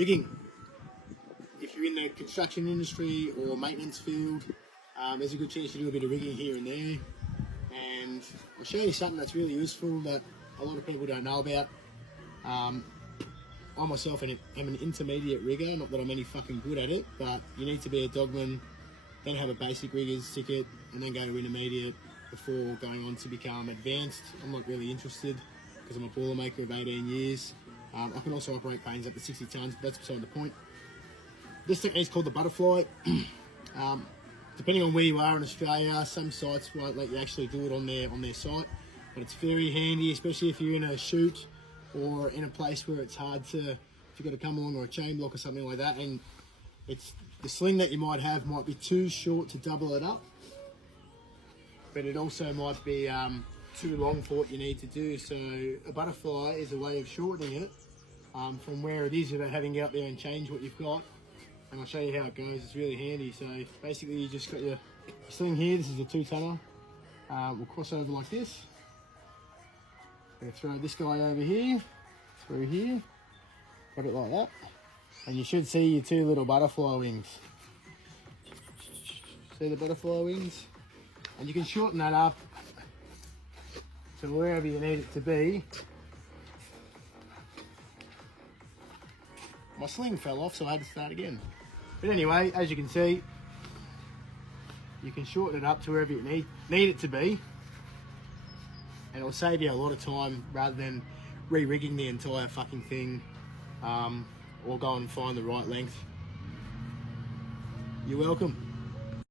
rigging. If you're in the construction industry or maintenance field, there's a good chance you do a bit of rigging here and there. And I'll show you something that's really useful that a lot of people don't know about. I myself am an intermediate rigger, not that I'm any fucking good at it, but you need to be a dogman, then have a basic rigger's ticket, and then go to intermediate before going on to become advanced. I'm not really interested because I'm a boilermaker of 18 years. I can also operate planes up to 60 tonnes, but that's beside the point. This technique is called the butterfly. Depending on where you are in Australia, some sites won't let you actually do it on their site, but it's very handy, especially if you're in a chute or in a place where it's hard to, if you've got to come along or a chain block or something like that, and it's the sling that you might have might be too short to double it up, but it also might be too long for what you need to do. So a butterfly is a way of shortening it from where it is without having to get up there and change what you've got. And I'll show you how it goes. It's really handy. So basically you just got your sling here. This is a 2-tonner. We'll cross over like this. Gonna throw this guy over here, through here, got it like that. And you should see your 2 little butterfly wings. See the butterfly wings? And you can shorten that up to wherever you need it to be. My sling fell off, so I had to start again. But anyway, as you can see, you can shorten it up to wherever you need it to be. And it'll save you a lot of time rather than re-rigging the entire fucking thing or go and find the right length. You're welcome.